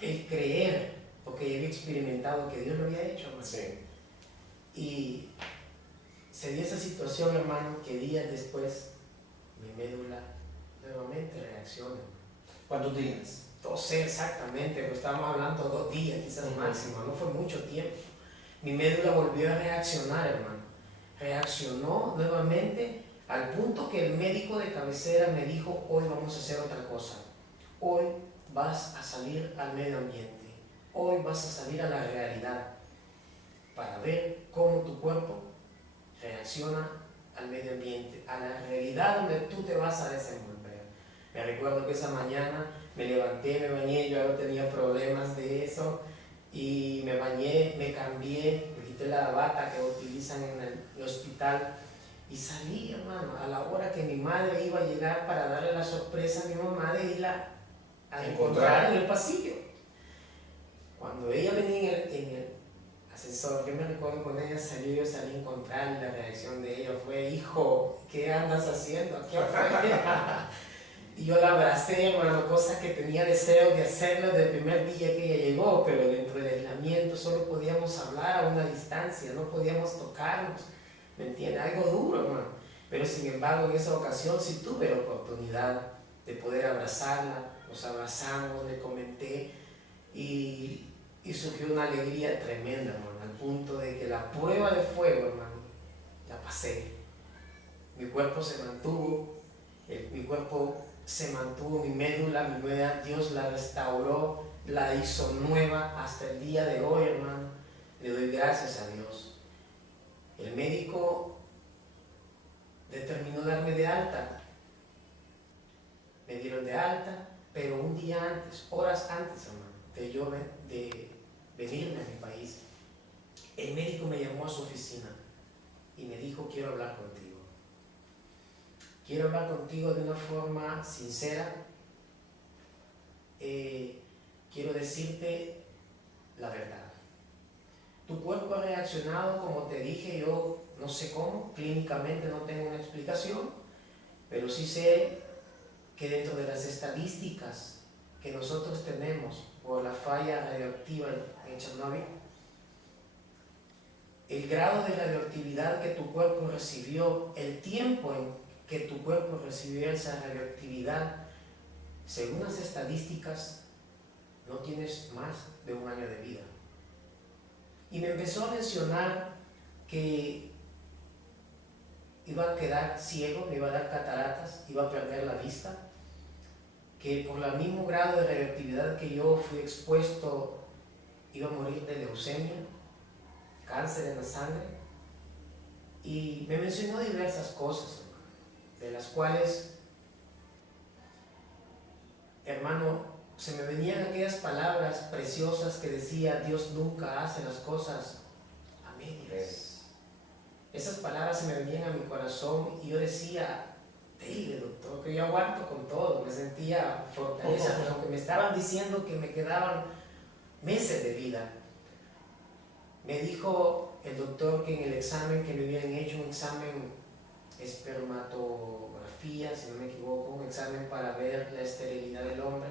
el creer, porque yo había experimentado que Dios lo había hecho, hermano. Sí. Y se dio esa situación, hermano, que días después mi médula nuevamente reacciona. ¿Cuántos días? 12 exactamente, pero estábamos hablando 2 días, quizás máximo, no fue mucho tiempo. Mi médula volvió a reaccionar, hermano. Reaccionó nuevamente al punto que el médico de cabecera me dijo, hoy vamos a hacer otra cosa. Hoy vas a salir al medio ambiente. Hoy vas a salir a la realidad para ver cómo tu cuerpo reacciona al medio ambiente, a la realidad donde tú te vas a desenvolver. Me recuerdo que esa mañana me levanté, me bañé, yo no tenía problemas de eso, y me bañé, me cambié, me quité la bata que utilizan en el hospital y salí, hermano, a la hora que mi madre iba a llegar para darle la sorpresa a mi mamá de irla a encontrar en el pasillo. Cuando ella venía en el ascensor, yo me recuerdo cuando ella salió, yo salí a encontrarla, la reacción de ella fue, hijo, ¿qué andas haciendo? ¿Qué fue? Y yo la abracé, hermano, cosa que tenía deseo de hacerlo desde el primer día que ella llegó, pero dentro del aislamiento solo podíamos hablar a una distancia, no podíamos tocarnos, ¿me entiendes? Algo duro, hermano. Pero sin embargo en esa ocasión sí tuve la oportunidad de poder abrazarla, nos abrazamos, le comenté y surgió una alegría tremenda, hermano, al punto de que la prueba de fuego, hermano, la pasé. Mi cuerpo se mantuvo, mi médula, mi nueva, Dios la restauró, la hizo nueva hasta el día de hoy, hermano. Le doy gracias a Dios. El médico determinó darme de alta. Me dieron de alta, pero un día antes, horas antes, hermano, de venirme a mi país, el médico me llamó a su oficina y me dijo: quiero hablar contigo. Quiero hablar contigo de una forma sincera. Quiero decirte la verdad. Tu cuerpo ha reaccionado como te dije, yo no sé cómo, clínicamente no tengo una explicación, pero sí sé que dentro de las estadísticas que nosotros tenemos por la falla radioactiva en Chernobyl, el grado de radioactividad que tu cuerpo recibió, el tiempo en que tu cuerpo recibió esa radioactividad, según las estadísticas, no tienes más de 1 año de vida. Y me empezó a mencionar que iba a quedar ciego, me iba a dar cataratas, iba a perder la vista, que por el mismo grado de radioactividad que yo fui expuesto, iba a morir de leucemia, cáncer en la sangre, y me mencionó diversas cosas, de las cuales, hermano, se me venían aquellas palabras preciosas que decía: Dios nunca hace las cosas a medias. Esas palabras se me venían a mi corazón y yo decía: dile, doctor, que yo aguanto con todo. Me sentía fortaleza, pero aunque me estaban diciendo que me quedaban meses de vida, me dijo el doctor que en el examen que me habían hecho, un examen espermatografía, si no me equivoco, un examen para ver la esterilidad del hombre,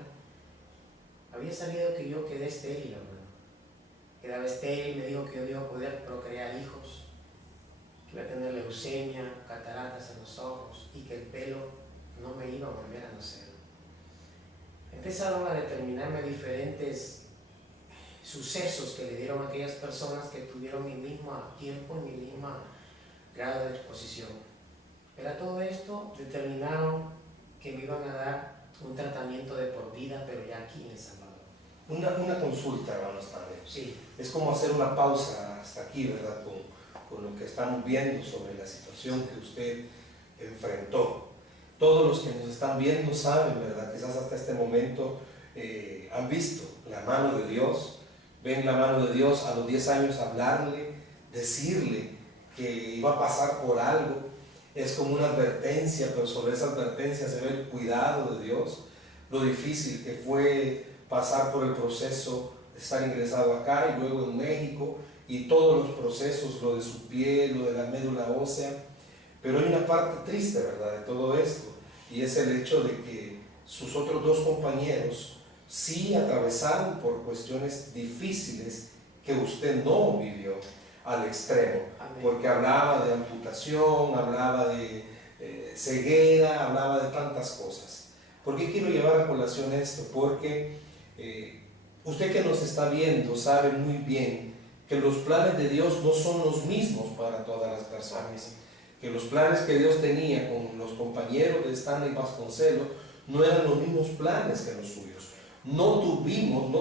había salido que yo quedé estéril, hermano. Quedaba estéril, me dijo que yo no iba a poder procrear hijos, que iba a tener leucemia, cataratas en los ojos y que el pelo no me iba a volver a nacer. Empezaron a determinarme diferentes sucesos que le dieron a aquellas personas que tuvieron mi mismo tiempo, mi mismo grado de exposición. Pero a todo esto determinaron que me iban a dar un tratamiento de por vida, pero ya aquí en El Salvador. Una consulta, hermano Stanley. Sí. Es como hacer una pausa hasta aquí, ¿verdad? Con lo que estamos viendo sobre la situación que usted enfrentó. Todos los que nos están viendo saben, ¿verdad? Quizás hasta este momento han visto la mano de Dios, ven la mano de Dios a los 10 años hablarle, decirle que iba a pasar por algo. Es como una advertencia, pero sobre esa advertencia se ve el cuidado de Dios, lo difícil que fue pasar por el proceso de estar ingresado acá y luego en México, y todos los procesos, lo de su piel, lo de la médula ósea. Pero hay una parte triste, ¿verdad?, de todo esto, y es el hecho de que sus otros 2 compañeros sí atravesaron por cuestiones difíciles que usted no vivió al extremo. Amén. Porque hablaba de amputación, hablaba de ceguera, hablaba de tantas cosas. ¿Por qué quiero llevar a colación esto? Porque usted que nos está viendo sabe muy bien que los planes de Dios no son los mismos para todas las personas. Que los planes que Dios tenía con los compañeros de Stanley Vasconcelos no eran los mismos planes que los suyos. No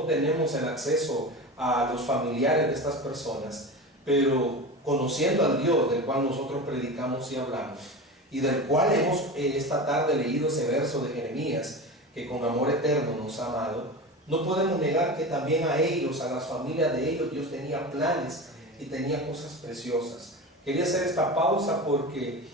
tenemos el acceso a los familiares de estas personas, pero conociendo al Dios del cual nosotros predicamos y hablamos, y del cual hemos esta tarde leído ese verso de Jeremías, que con amor eterno nos ha amado, no podemos negar que también a ellos, a las familias de ellos, Dios tenía planes y tenía cosas preciosas. Quería hacer esta pausa porque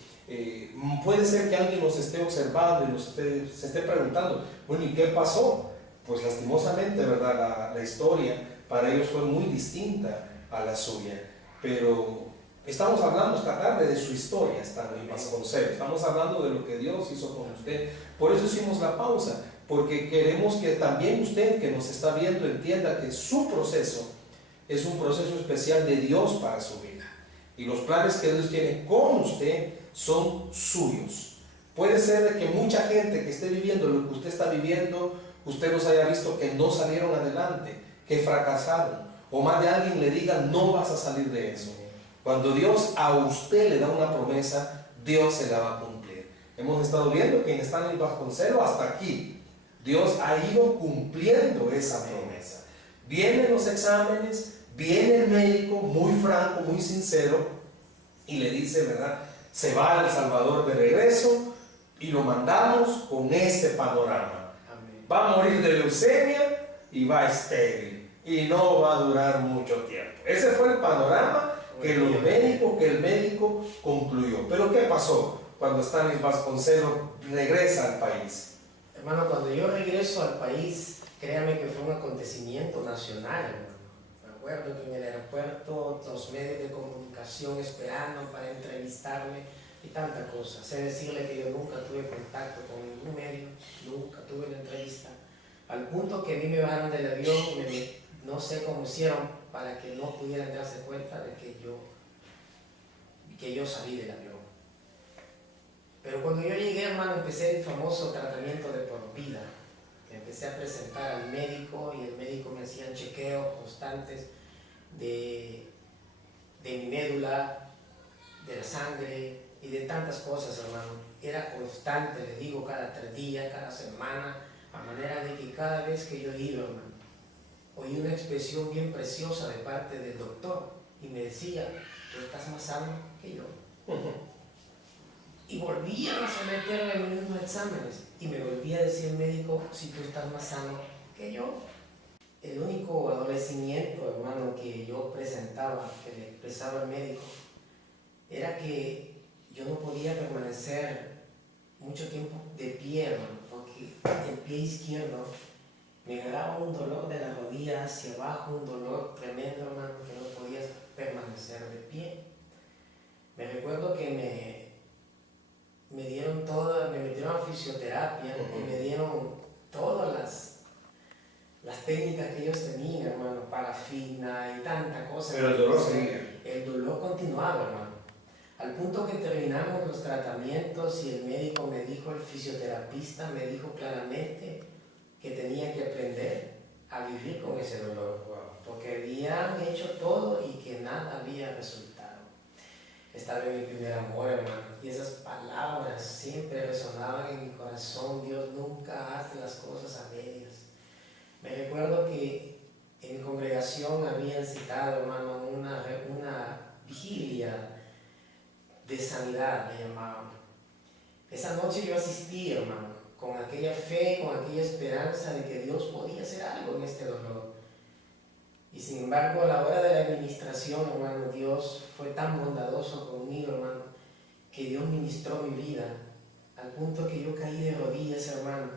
puede ser que alguien nos esté observando y se esté preguntando, bueno, ¿y qué pasó? Pues lastimosamente, ¿verdad? La historia para ellos fue muy distinta a la suya. Pero estamos hablando esta tarde de su historia, Stanley Vasconcelos. Estamos hablando de lo que Dios hizo con usted. Por eso hicimos la pausa, porque queremos que también usted que nos está viendo entienda que su proceso es un proceso especial de Dios para su vida. Y los planes que Dios tiene con usted son suyos. Puede ser de que mucha gente que esté viviendo lo que usted está viviendo, usted los haya visto que no salieron adelante, que fracasaron, o más de alguien le diga, no vas a salir de eso. Cuando Dios a usted le da una promesa, Dios se la va a cumplir. Hemos estado viendo que en Stanley Vasconcelos hasta aquí, Dios ha ido cumpliendo esa promesa. Vienen los exámenes, viene el médico muy franco, muy sincero, y le dice, ¿verdad? Se va al Salvador de regreso y lo mandamos con este panorama. Amén. Va a morir de leucemia y va estéril y no va a durar mucho tiempo. Ese fue el panorama que el médico concluyó. Pero ¿qué pasó cuando Stanley Vasconcelos regresa al país? Hermano, cuando yo regreso al país, créame que fue un acontecimiento nacional, hermano. Me acuerdo que en el aeropuerto los medios de comunicación esperando para entrevistarme y tanta cosa. Sé decirle que yo nunca tuve contacto con ningún medio, nunca tuve una entrevista, al punto que a mí me bajaron del avión y no sé cómo hicieron para que no pudieran darse cuenta de que yo salí del avión. Pero cuando yo llegué, hermano, empecé el famoso tratamiento de por vida. Me empecé a presentar al médico y el médico me hacía chequeos constantes de mi médula, de la sangre y de tantas cosas, hermano. Era constante, le digo, cada 3 días, cada semana, a manera de que cada vez que yo iba, hermano, oí una expresión bien preciosa de parte del doctor y me decía, tú estás más sano que yo. Y volvían a someterme a los mismos exámenes y me volvía a decir el médico, si tú estás más sano que yo. El único adolecimiento, hermano, que yo presentaba, que le expresaba al médico, era que yo no podía permanecer mucho tiempo de pie, hermano, porque el pie izquierdo me agarraba un dolor de la rodilla hacia abajo, un dolor tremendo, hermano, que no podía permanecer de pie. Me recuerdo que me metieron a fisioterapia y me dieron todas las técnicas que ellos tenían, hermano, parafina y tanta cosa. Pero el dolor seguía. El dolor continuaba, hermano. Al punto que terminamos los tratamientos y el médico me dijo, el fisioterapista me dijo claramente que tenía que aprender a vivir con ese dolor, porque habían hecho todo y que nada había resultado. Estaba en mi primer amor, hermano, y esas palabras siempre resonaban en mi corazón. Dios nunca hace las cosas a medias. Me recuerdo que en mi congregación habían citado, hermano, una vigilia de sanidad, me llamaban. Esa noche yo asistí, hermano, con aquella fe, con aquella esperanza de que Dios podía hacer algo en este dolor. Y sin embargo, a la hora de la administración, hermano, Dios fue tan bondadoso conmigo, hermano, que Dios ministró mi vida, al punto que yo caí de rodillas, hermano.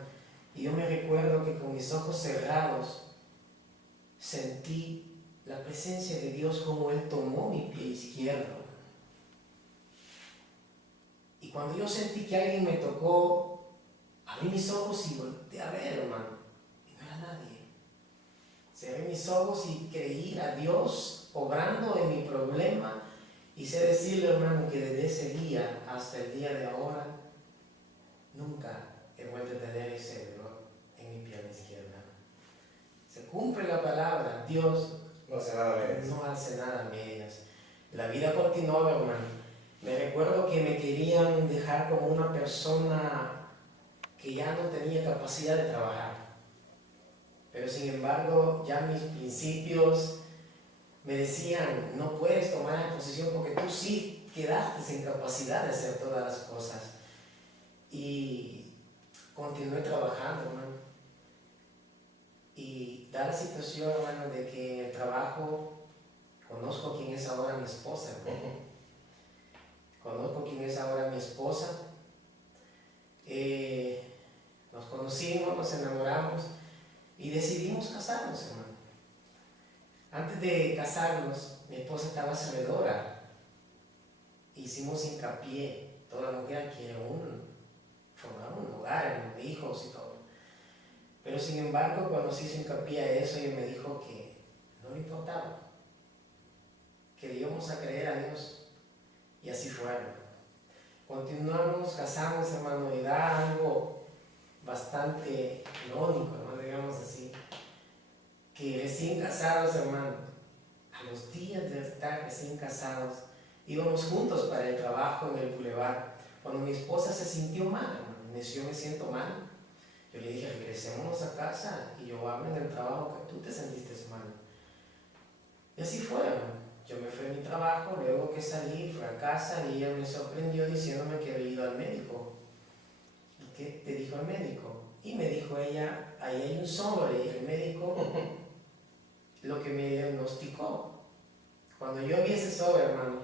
Y yo me recuerdo que con mis ojos cerrados sentí la presencia de Dios como Él tomó mi pie izquierdo. Y cuando yo sentí que alguien me tocó, abrí mis ojos y volteé a ver, hermano, y no era nadie. Cerré mis ojos y creí a Dios obrando en mi problema, y sé decirle, hermano, que desde ese día hasta el día de ahora nunca he vuelto a tener ese dolor en mi pierna izquierda. Se cumple la palabra, Dios No hace nada a medias. no hace nada a medias. La vida continuaba, hermano. Me recuerdo que me querían dejar como una persona que ya no tenía capacidad de trabajar. Pero sin embargo, ya mis principios me decían, no puedes tomar la posición porque tú sí quedaste sin capacidad de hacer todas las cosas. Y continué trabajando, hermano. Y da la situación, hermano, de que en el trabajo conozco quién es ahora mi esposa, hermano. Conozco quién es ahora mi esposa. Nos conocimos, nos enamoramos y decidimos casarnos, hermano. Antes de casarnos, mi esposa estaba sabedora. Hicimos hincapié, toda mujer quiere formar un hogar, hermano, hijos y todo. Pero sin embargo, cuando se hizo hincapié a eso, ella me dijo que no le importaba, que le íbamos a creer a Dios Y así fue, hermano. Continuamos, casamos, hermano, y da algo bastante irónico, ¿no? Digamos así, que recién casados, hermano, a los días de estar recién casados, íbamos juntos para el trabajo en el bulevar. Cuando mi esposa se sintió mal, hermano, me decía, yo me siento mal. Yo le dije, regresémonos a casa y yo hablo en el trabajo que tú te sentiste mal. Y así fue, hermano. Yo me fui a mi trabajo, luego que salí, fui a casa y ella me sorprendió diciéndome que había ido al médico. ¿Y qué te dijo el médico? Y me dijo ella, ahí hay un sobre, y el médico lo que me diagnosticó. Cuando yo vi ese sobre, hermano,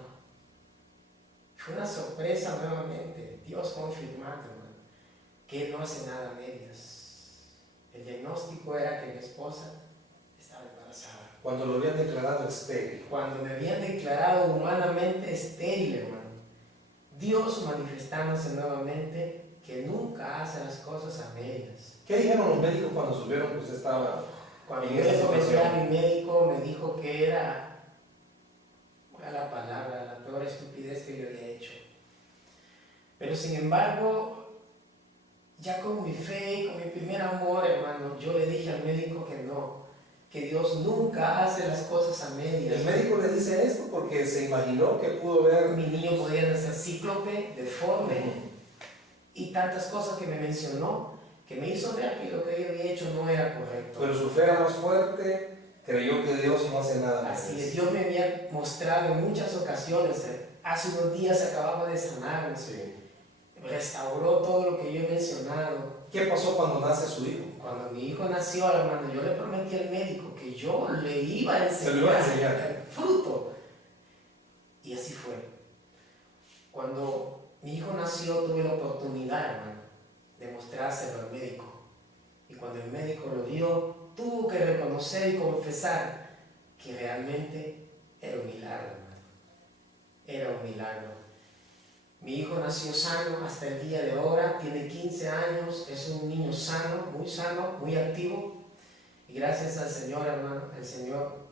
fue una sorpresa nuevamente. Dios confirmando, hermano, que Él no hace nada a medias. El diagnóstico era que mi esposa estaba embarazada. Cuando lo habían declarado estéril. Cuando me habían declarado humanamente estéril, hermano. Dios manifestándose nuevamente que nunca hace las cosas a medias. ¿Qué dijeron los médicos cuando supieron que usted estaba Cuando en yo esa le comenté situación? a mi médico, me dijo que era, ¿cuál es la palabra? La peor estupidez que yo había hecho. Pero sin embargo, ya con mi fe y con mi primer amor, hermano, yo le dije al médico que no, que Dios nunca hace las cosas a medias. El médico le dice esto porque se imaginó que pudo ver. Mi niño podía nacer cíclope, deforme, y tantas cosas que me mencionó, que me hizo ver que lo que yo había hecho no era correcto. Pero su fe era más fuerte, creyó que Dios no hace nada más. Así es, Dios me había mostrado en muchas ocasiones, hace unos días acababa de sanarme, Sí. restauró todo lo que yo he mencionado. ¿Qué pasó cuando nace su hijo? Cuando mi hijo nació, hermano, yo le prometí al médico que yo le iba a enseñar, Se lo iba a enseñar el fruto. Y así fue. Cuando mi hijo nació, tuve la oportunidad, hermano, de mostrárselo al médico. Y cuando el médico lo vio, tuvo que reconocer y confesar que realmente era un milagro, hermano. Era un milagro. Mi hijo nació sano hasta el día de ahora, tiene 15 años, es un niño sano, muy activo. Y gracias al Señor, hermano, el Señor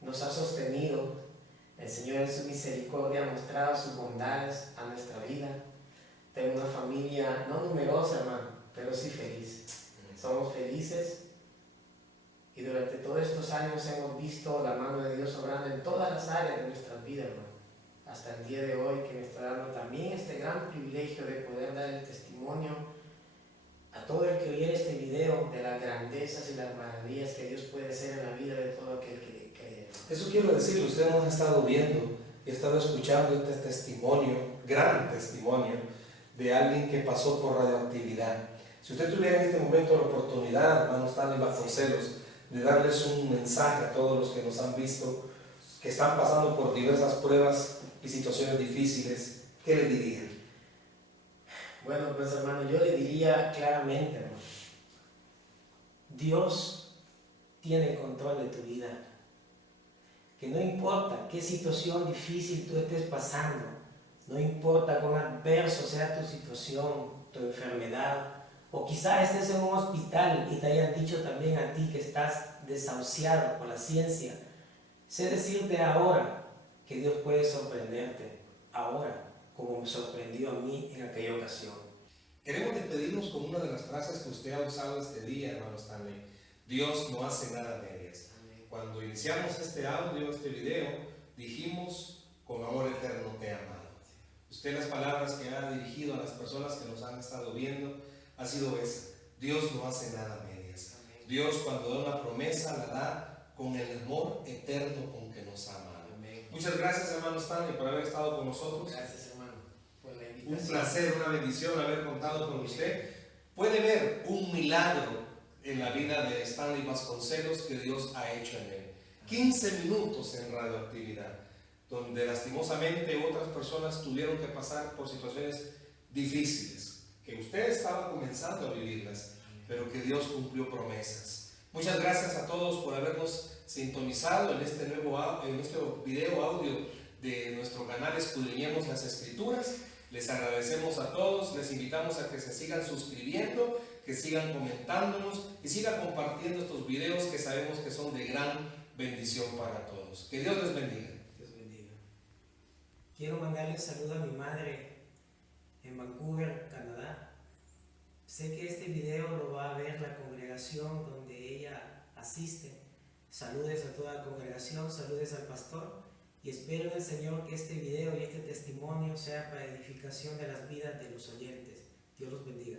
nos ha sostenido. El Señor en su misericordia ha mostrado sus bondades a nuestra vida. Tengo una familia no numerosa, hermano, pero sí feliz. Somos felices y durante todos estos años hemos visto la mano de Dios obrando en todas las áreas de nuestras vidas, hermano. Hasta el día de hoy que me está dando también este gran privilegio de poder dar el testimonio a todo el que oyera este video de las grandezas y las maravillas que Dios puede hacer en la vida de todo aquel que le cree. Eso quiero decirle, usted nos ha estado viendo y ha estado escuchando este testimonio, gran testimonio, de alguien que pasó por radioactividad. Si usted tuviera en este momento la oportunidad, hermano Stanley Vasconcelos, de darles un mensaje a todos los que nos han visto, que están pasando por diversas pruebas y situaciones difíciles, ¿qué le diría? Bueno, pues hermano, yo le diría claramente, hermano, Dios tiene el control de tu vida. Que no importa qué situación difícil tú estés pasando, no importa cuán adverso sea tu situación, tu enfermedad, o quizás estés en un hospital y te hayan dicho también a ti que estás desahuciado por la ciencia. Sé decirte ahora que Dios puede sorprenderte, ahora, como me sorprendió a mí en aquella ocasión. Queremos despedirnos con una de las frases que usted ha usado este día, hermano Stanley. Dios no hace nada a medias. Cuando iniciamos este audio, este video, dijimos, con amor eterno te he amado. Usted las palabras que ha dirigido a las personas que nos han estado viendo ha sido esa. Dios no hace nada a medias. Dios cuando da una promesa la da con el amor eterno con que nos ha amado. Muchas gracias, hermano Stanley, por haber estado con nosotros. Gracias, hermano, por la invitación. Un placer, una bendición haber contado con usted. Puede ver un milagro en la vida de Stanley Vasconcelos que Dios ha hecho en él. 15 minutos en radioactividad, donde lastimosamente otras personas tuvieron que pasar por situaciones difíciles, que usted estaba comenzando a vivirlas, pero que Dios cumplió promesas. Muchas gracias a todos por habernos sintonizado en este video audio de nuestro canal Escudriñemos las Escrituras. Les agradecemos a todos, les invitamos a que se sigan suscribiendo, que sigan comentándonos y sigan compartiendo estos videos que sabemos que son de gran bendición para todos. Que Dios les bendiga. Dios bendiga. Quiero mandarle un saludo a mi madre en Vancouver, Canadá. Sé que este video lo va a ver la congregación donde ella asiste. Saludes a toda la congregación, saludes al pastor y espero en el Señor que este video y este testimonio sea para edificación de las vidas de los oyentes. Dios los bendiga.